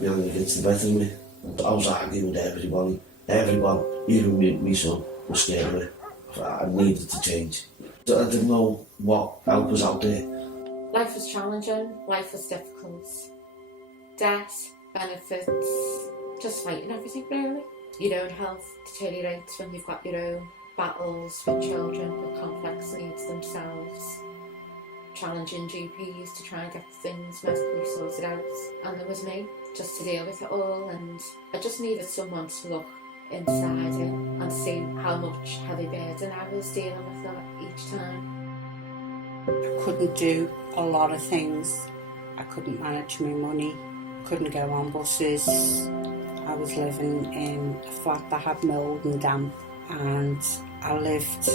really gets the better of me. I was arguing with everybody. Everyone, even me son, was scared of it. I needed to change. I didn't know what help was out there. Life was challenging, life was difficult. Debt, benefits, just fighting everything really. Your own health deteriorates when you've got your own battles with children with complex needs themselves. Challenging GPs to try and get things medically sorted out. And there was me, just to deal with it all, and I just needed someone to look inside it and see how much heavy burden I was dealing with that each time. I couldn't do a lot of things. I couldn't manage my money, couldn't go on buses. I was living in a flat that had mould and damp, and I lived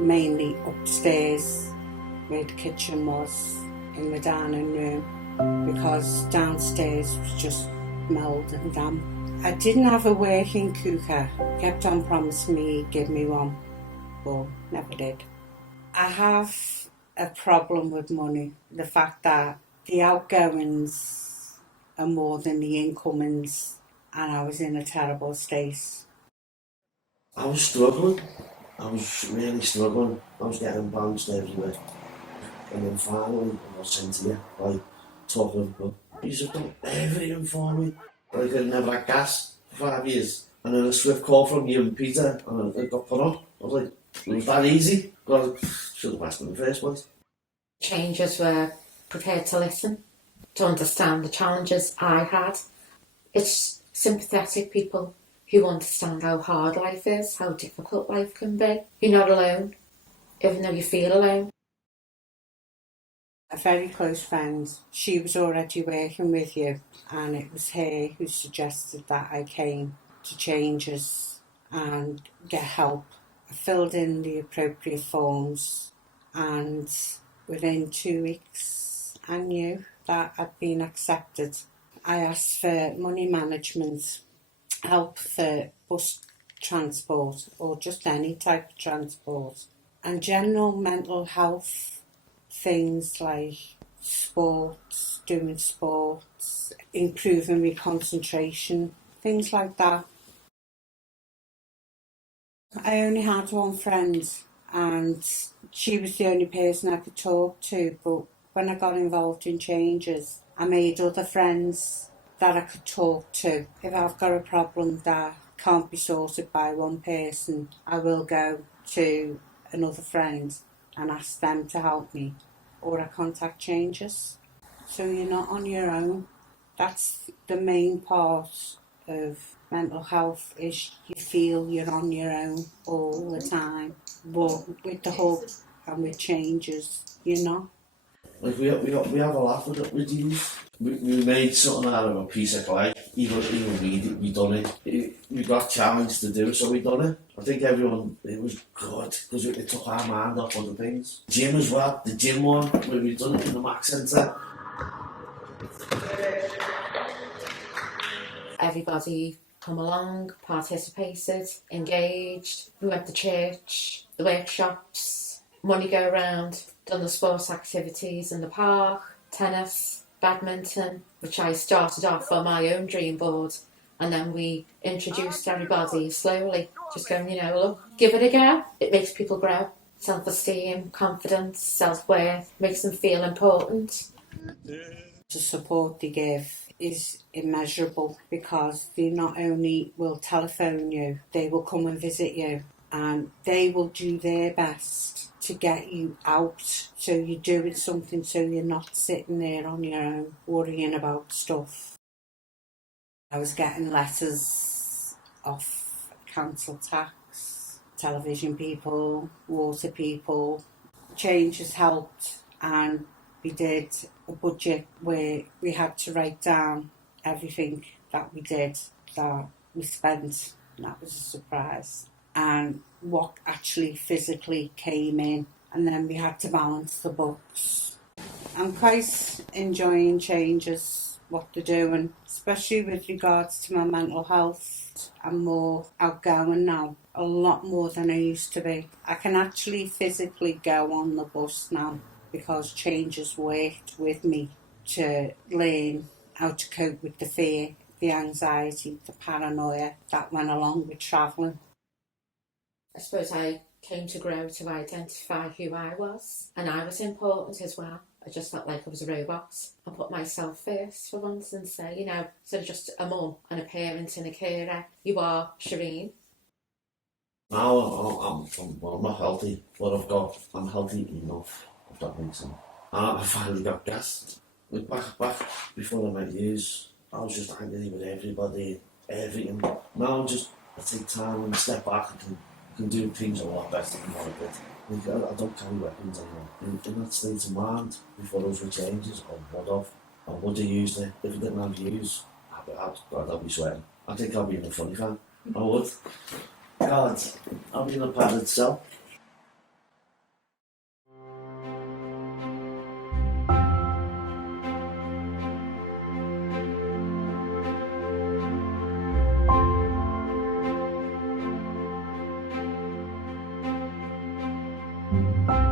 mainly upstairs where the kitchen was, in the dining room, because downstairs was just mould and damp. I didn't have a working cooker. Kept on promising me he'd give me one, but never did. I have a problem with money. The fact that the outgoings are more than the incomings, and I was in a terrible state. I was struggling. I was really struggling. I was getting bounced everywhere. And then finally, I was sent here by talking of God. He's just done everything for me. Like I never had gas for 5 years. And then a swift call from you and Peter, and I got put on. I was like, it was that easy. God, should have asked in the first place. Changes were prepared to listen, to understand the challenges I had. It's sympathetic people who understand how hard life is, how difficult life can be. You're not alone, even though you feel alone. A very close friend, she was already working with you, and it was her who suggested that I came to Changes and get help. I filled in the appropriate forms, and within 2 weeks I knew that I'd been accepted. I asked for money management, help for bus transport or just any type of transport, and general mental health things like sports, doing sports, improving my concentration, things like that. I only had one friend, and she was the only person I could talk to, but when I got involved in Changes, I made other friends that I could talk to. If I've got a problem that can't be sorted by one person, I will go to another friend and ask them to help me, or I contact Changes. So you're not on your own. That's the main part of mental health, is you feel you're on your own all the time. But with the Hub and with Changes, you're not. Like we have a laugh with you. We made something out of a piece of clay. Even we done it. We got challenged to do it, so we done it. I think everyone, it was good because it took our mind off other things. Gym as well, the gym one where we done it in the Mac Centre. Everybody come along, participated, engaged. We went to church, the workshops, money go around, done the sports activities in the park, tennis, badminton, which I started off on my own dream board, and then we introduced everybody slowly, just going, look, give it a go. It makes people grow. Self-esteem, confidence, self-worth, makes them feel important. The support they give is immeasurable, because they not only will telephone you, they will come and visit you, and they will do their best to get you out, so you're doing something, so you're not sitting there on your own worrying about stuff. I was getting letters off council tax, television people, water people. Changes helped, and we did a budget where we had to write down everything that we did, that we spent, and that was a surprise, and what actually physically came in, and then we had to balance the books. I'm quite enjoying Changes, what they're doing, especially with regards to my mental health. I'm more outgoing now, a lot more than I used to be. I can actually physically go on the bus now, because Changes worked with me to learn how to cope with the fear the anxiety, the paranoia that went along with travelling. I suppose I came to grow to identify who I was, and I was important as well. I just felt like I was a robot. I put myself first for once and say, you know, instead of just a mum and a parent and a carer, you are Shireen. Now I'm not healthy, but I'm healthy enough, if that makes sense. And I finally got gassed. Like back before I met yous, I was just angry with everybody, everything. Now I take time and step back and can do things a lot better than what I did. Like, I don't carry weapons anymore. In that state of mind, before those were changes, I would have used it. If I didn't have use, I'd be sweating. I think I'd be in a funny fan. I would. God, I'll be in a padded cell. Thank you.